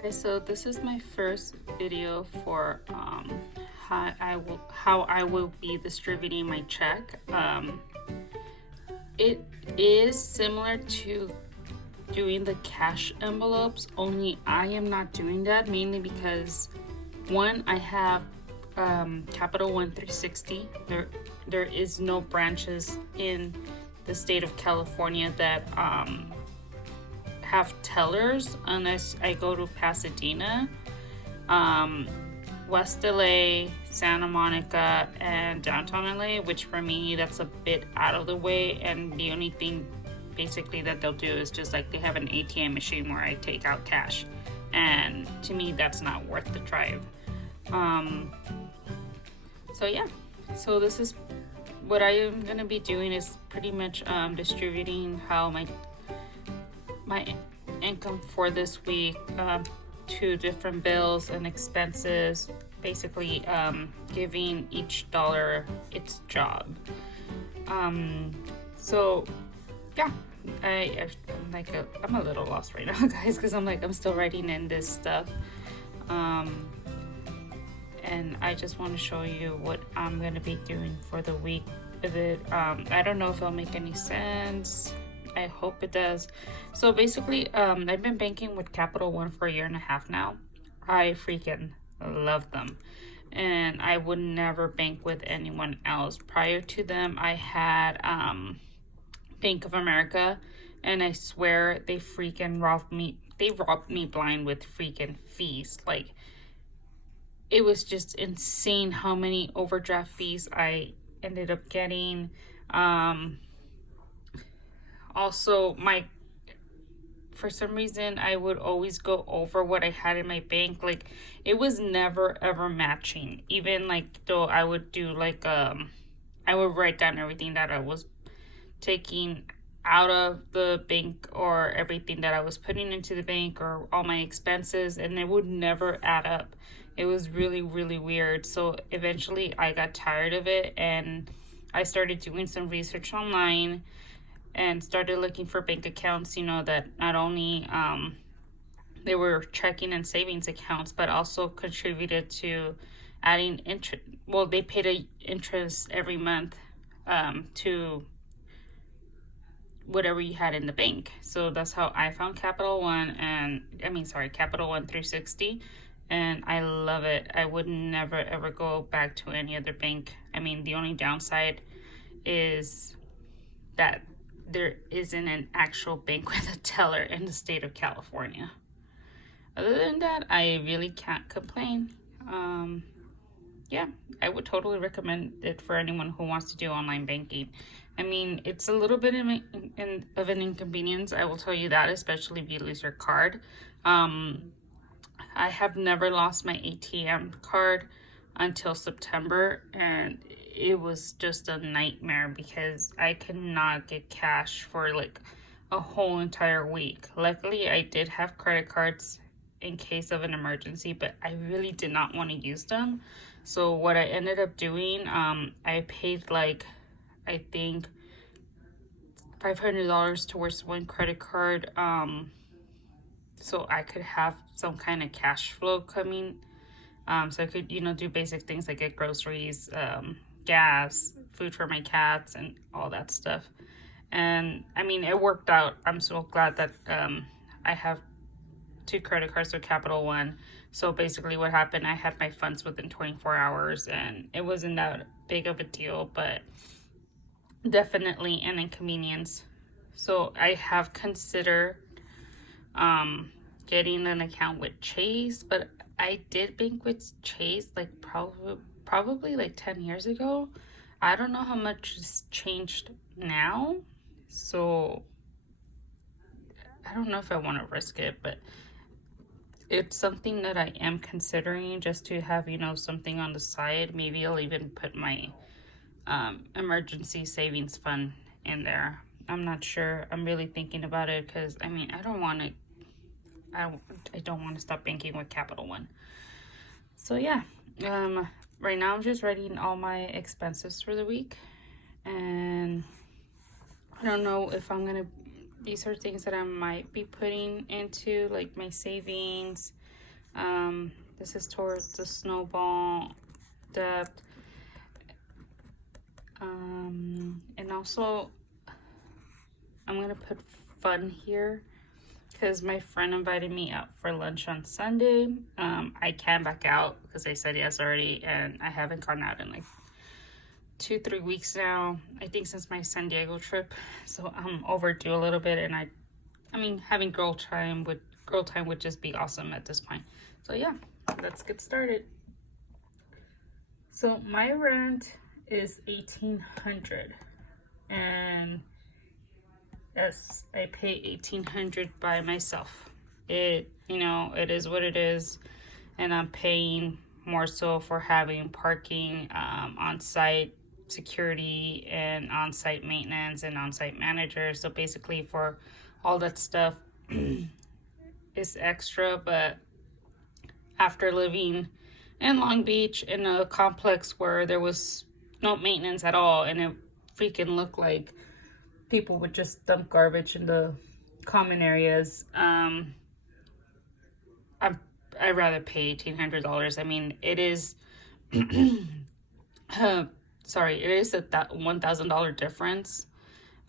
guys, so this is my first video for how I will be distributing my check. It is similar to doing the cash envelopes, only I am not doing that mainly because one, I have Capital One 360. There is no branches in the state of California that have tellers unless I go to Pasadena, West LA, Santa Monica, and downtown LA, which for me that's a bit out of the way, and the only thing basically that they'll do is just like they have an ATM machine where I take out cash, and to me that's not worth the drive. So yeah, so this is what I am gonna be doing is pretty much distributing how my income for this week to different bills and expenses, basically giving each dollar its job. So yeah, I'm a little lost right now, guys, because I'm still writing in this stuff, and I just want to show you what I'm gonna be doing for the week with it. I don't know if it'll make any sense. I hope it does. So basically, I've been banking with Capital One for 1.5 years now. I freaking love them. And I would never bank with anyone else. Prior to them, I had Bank of America. And I swear they freaking robbed me. They robbed me blind with freaking fees. Like, it was just insane how many overdraft fees I ended up getting. Also, for some reason, I would always go over what I had in my bank. Like, it was never ever matching. Even like though I would do like I would write down everything that I was taking out of the bank or everything that I was putting into the bank or all my expenses, and it would never add up. It was really, really weird. So eventually I got tired of it and I started doing some research online and started looking for bank accounts, that not only they were checking and savings accounts, but also contributed to adding interest. Well, they paid an interest every month to whatever you had in the bank. So that's how I found Capital One Capital One 360. And I love it. I would never ever go back to any other bank. The only downside is that there isn't an actual bank with a teller in the state of California. Other than that, I really can't complain. Yeah, I would totally recommend it for anyone who wants to do online banking. It's a little bit of an inconvenience, I will tell you that, especially if you lose your card. I have never lost my ATM card until September, and it was just a nightmare because I could not get cash for like a whole entire week. Luckily, I did have credit cards in case of an emergency, but I really did not want to use them. So what I ended up doing, I paid I think $500 towards one credit card, so I could have some kind of cash flow coming. So I could, do basic things like get groceries, gas, food for my cats, and all that stuff. And it worked out. I'm so glad that I have 2 credit cards with Capital One. So basically what happened, I had my funds within 24 hours, and it wasn't that big of a deal, but definitely an inconvenience. So I have considered getting an account with Chase, but I did bank with Chase probably like 10 years ago. I don't know how much has changed now, so I don't know if I want to risk it, but it's something that I am considering just to have, something on the side. Maybe I'll even put my emergency savings fund in there. I'm not sure. I'm really thinking about it because I don't want to stop banking with Capital One. So yeah, right now I'm just writing all my expenses for the week, and I don't know if I'm gonna, these are things that I might be putting into like my savings, This is towards the snowball depth. And also, I'm gonna put fun here because my friend invited me out for lunch on Sunday. I can back out because I said yes already, and I haven't gone out in like 2-3 weeks now. I think since my San Diego trip, so I'm overdue a little bit. And I mean, having girl time would just be awesome at this point. So yeah, let's get started. So my rent is $1,800, and yes, I pay $1,800 by myself. It is what it is, and I'm paying more so for having parking, on-site security, and on-site maintenance and on-site manager. So basically, for all that stuff is extra. But after living in Long Beach in a complex where there was no maintenance at all, and it freaking looked like people would just dump garbage in the common areas, I'd rather pay $1,800. I mean, it is sorry, it is a $1,000 difference.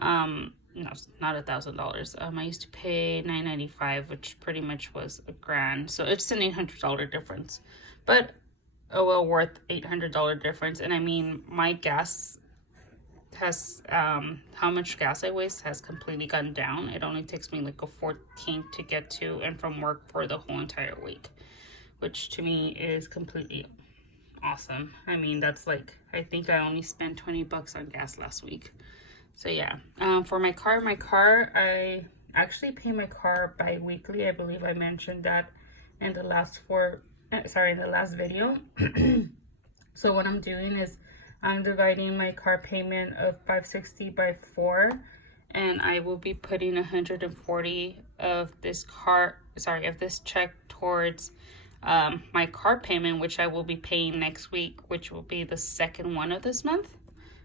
No, it's not $1,000. I used to pay $995, which pretty much was $1,000. So it's an $800 difference, but well worth $800 difference. And I mean, my gas has how much gas I waste has completely gone down. It only takes me like a 14 to get to and from work for the whole entire week, which to me is completely awesome. I mean, that's like, I think I only spent $20 on gas last week. So yeah, for my car, I actually pay my car bi-weekly. I believe I mentioned that in the last video. So what I'm doing is I'm dividing my car payment of $560 by 4, and I will be putting $140 of this check towards my car payment, which I will be paying next week, which will be the second one of this month.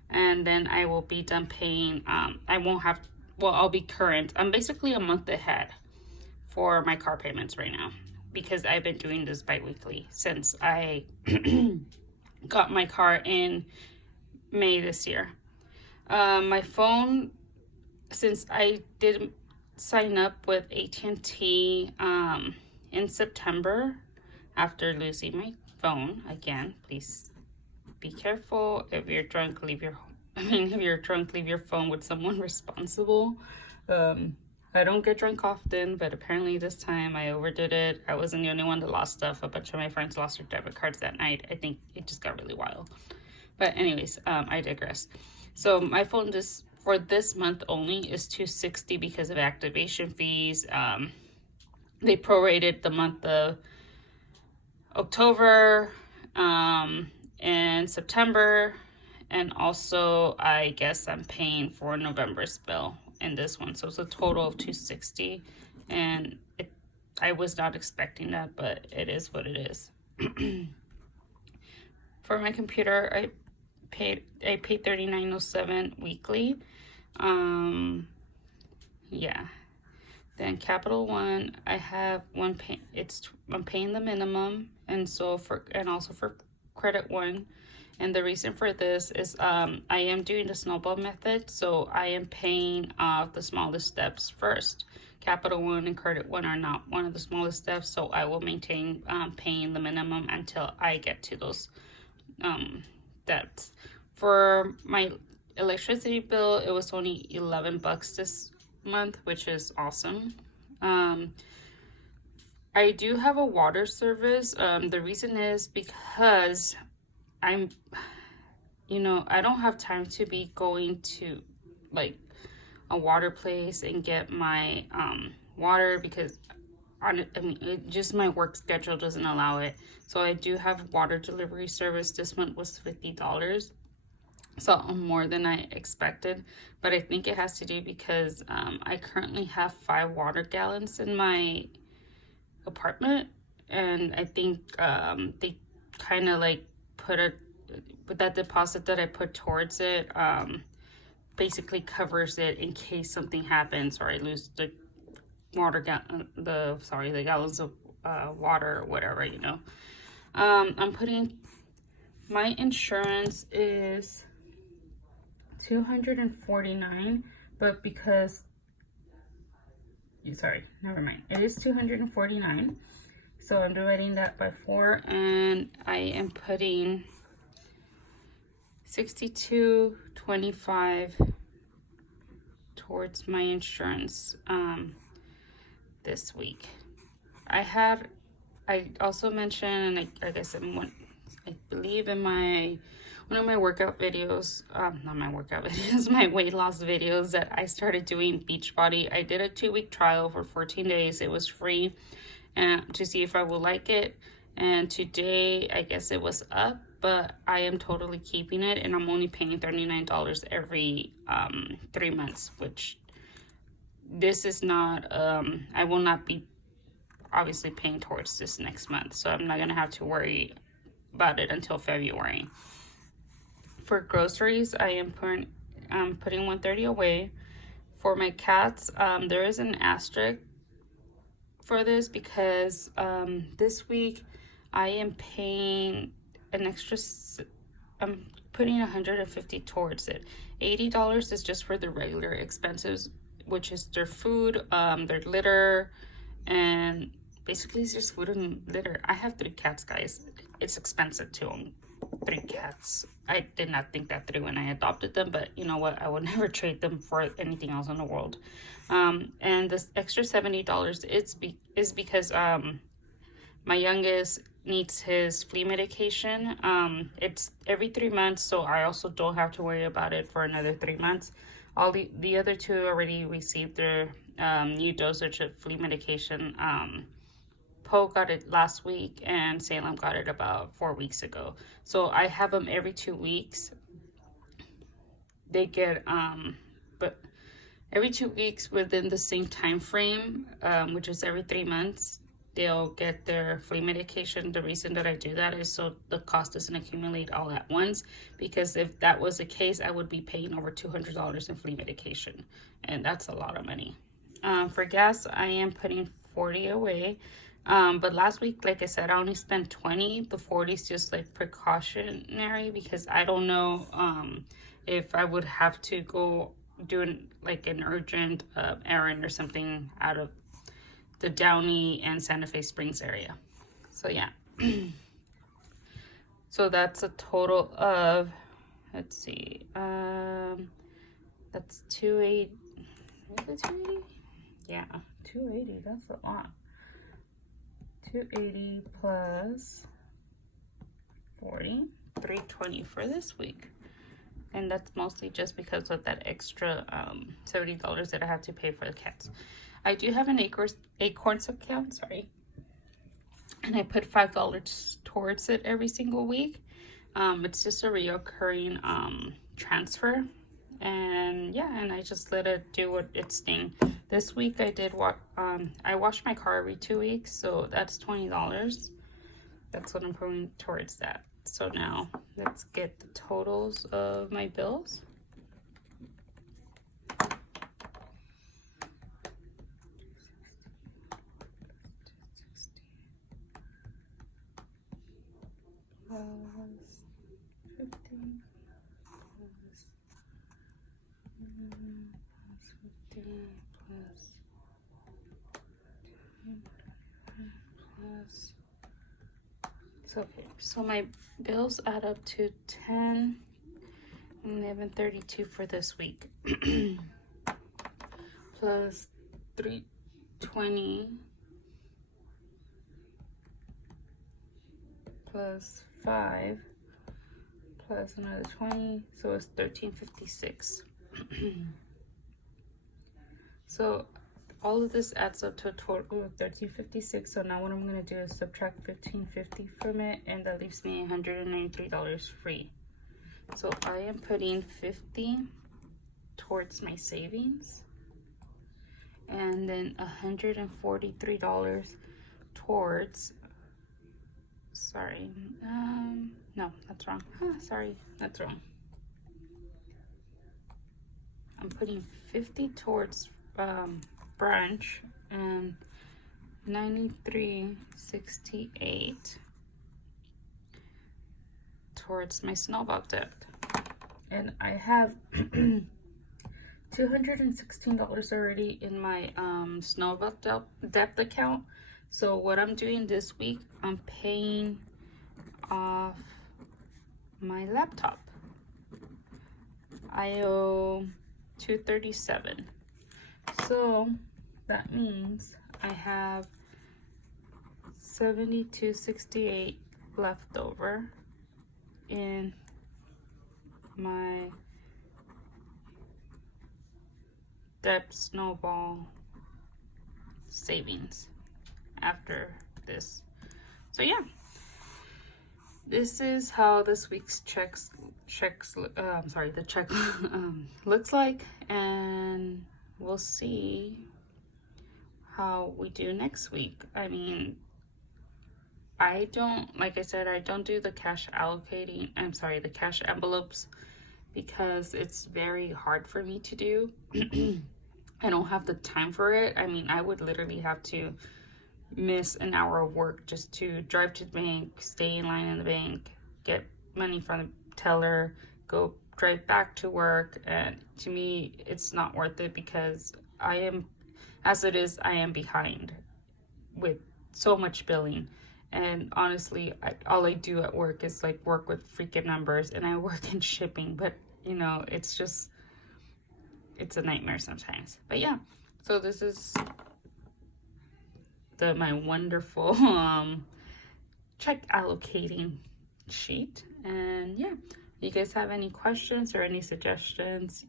And then I will be done paying. I'll be current. I'm basically a month ahead for my car payments right now, because I've been doing this bi-weekly since I got my car in May this year. My phone, since I did sign up with AT&T in September after losing my phone again, please be careful. If you're drunk, leave your phone with someone responsible. I don't get drunk often, but apparently this time I overdid it. I wasn't the only one that lost stuff. A bunch of my friends lost their debit cards that night. I think it just got really wild. But anyways, I digress. So my phone just for this month only is $260 because of activation fees. They prorated the month of October, and September, and also I guess I'm paying for November's bill in this one, so it's a total of $260, and I was not expecting that, but it is what it is. For my computer, I paid $39.07 weekly. Yeah. Then Capital One, I have I'm paying the minimum, and also for Credit One. And the reason for this is I am doing the snowball method, so I am paying off the smallest steps first. Capital One and Credit One are not one of the smallest steps, so I will maintain paying the minimum until I get to those debts. For my electricity bill, it was only $11 this month, which is awesome. I do have a water service. The reason is because I don't have time to be going to like a water place and get my water, because just my work schedule doesn't allow it. So I do have water delivery service. This month was $50. So more than I expected, but I think it has to do because I currently have 5 water gallons in my apartment, and I think they kind of like with that deposit that I put towards it, basically covers it in case something happens or I lose the gallons of water or whatever, you know. I'm putting, my insurance is $249, but because, sorry, never mind. It is $249. So I'm dividing that by 4, and I am putting $62.25 towards my insurance this week. I also mentioned, and I guess I believe in one of my workout videos, not my workout videos, my weight loss videos, that I started doing Beachbody. I did a 2-week trial for 14 days. It was free, and to see if I would like it. And today, I guess it was up, but I am totally keeping it, and I'm only paying $39 every 3 months, which this is not, I will not be obviously paying towards this next month, so I'm not gonna have to worry about it until February. For groceries, I am putting $130 away. For my cats, there is an asterisk for this because this week I am paying an extra, I'm putting $150 towards it. $80 is just for the regular expenses, which is their food, their litter, and basically it's just food and litter. I have 3 cats, guys. It's expensive to own 3 cats. I did not think that through when I adopted them, but you know what? I would never trade them for anything else in the world. And this extra $70 is because my youngest needs his flea medication. It's every 3 months, so I also don't have to worry about it for another 3 months. All the other 2 already received their new dosage of flea medication. Poe got it last week, and Salem got it about 4 weeks ago. So I have them every 2 weeks. They get, but every 2 weeks within the same time frame, which is every 3 months, they'll get their flea medication. The reason that I do that is so the cost doesn't accumulate all at once, because if that was the case, I would be paying over $200 in flea medication, and that's a lot of money. For gas, I am putting $40 away. But last week, like I said, I only spent $20. The $40 is just like precautionary because I don't know if I would have to go do an urgent errand or something out of the Downey and Santa Fe Springs area. So yeah. So that's a total of, let's see, that's 280. Is it 280? Yeah, 280. That's a lot. 280 plus 40, 320 for this week. And that's mostly just because of that extra $70 that I have to pay for the cats. I do have an Acorns account, sorry. And I put $5 towards it every single week. It's just a reoccurring transfer. And yeah, and I just let it do what its thing. This week I did I wash my car every 2 weeks, so that's $20. That's what I'm putting towards that. So now let's get the totals of my bills. So my bills add up to $10,1132 for this week. Plus $320 plus 5 plus another 20, so it's $13.56. So all of this adds up to a total of $13.56. So now what I'm going to do is subtract $15.50 from it, and that leaves me $193 free. So I am putting $50 towards my savings, and then $143 towards, sorry, no, that's wrong. Sorry, that's wrong. I'm putting $50 towards brunch, and $93.68 towards my snowball debt. And I have $216 already in my snowball debt account. So what I'm doing this week, I'm paying off my laptop. I owe $237. So that means I have $72.68 left over in my debt snowball savings after this. So yeah, this is how this week's check looks like, and we'll see how we do next week. I mean, I don't, like I said, I don't do the cash allocating, the cash envelopes, because it's very hard for me to do. I don't have the time for it. I mean, I would literally have to miss an hour of work just to drive to the bank, stay in line in the bank, get money from the teller, go drive back to work. And to me, it's not worth it, because I am behind with so much billing. And honestly, all I do at work is like work with freaking numbers, and I work in shipping, but you know, it's a nightmare sometimes. But yeah, so this is my wonderful check allocating sheet. And yeah, you guys have any questions or any suggestions,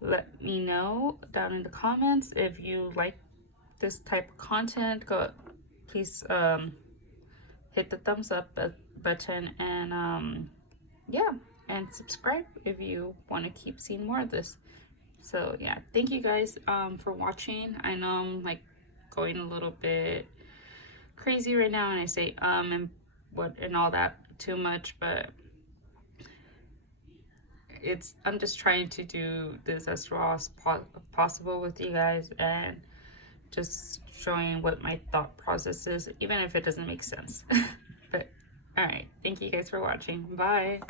let me know down in the comments. If you like this type of content, please hit the thumbs up button, and yeah, and subscribe if you want to keep seeing more of this. So yeah, thank you guys for watching. I know I'm like going a little bit crazy right now, and I say and all that too much, but I'm just trying to do this as raw as possible with you guys, and just showing what my thought process is, even if it doesn't make sense. But all right, thank you guys for watching. Bye.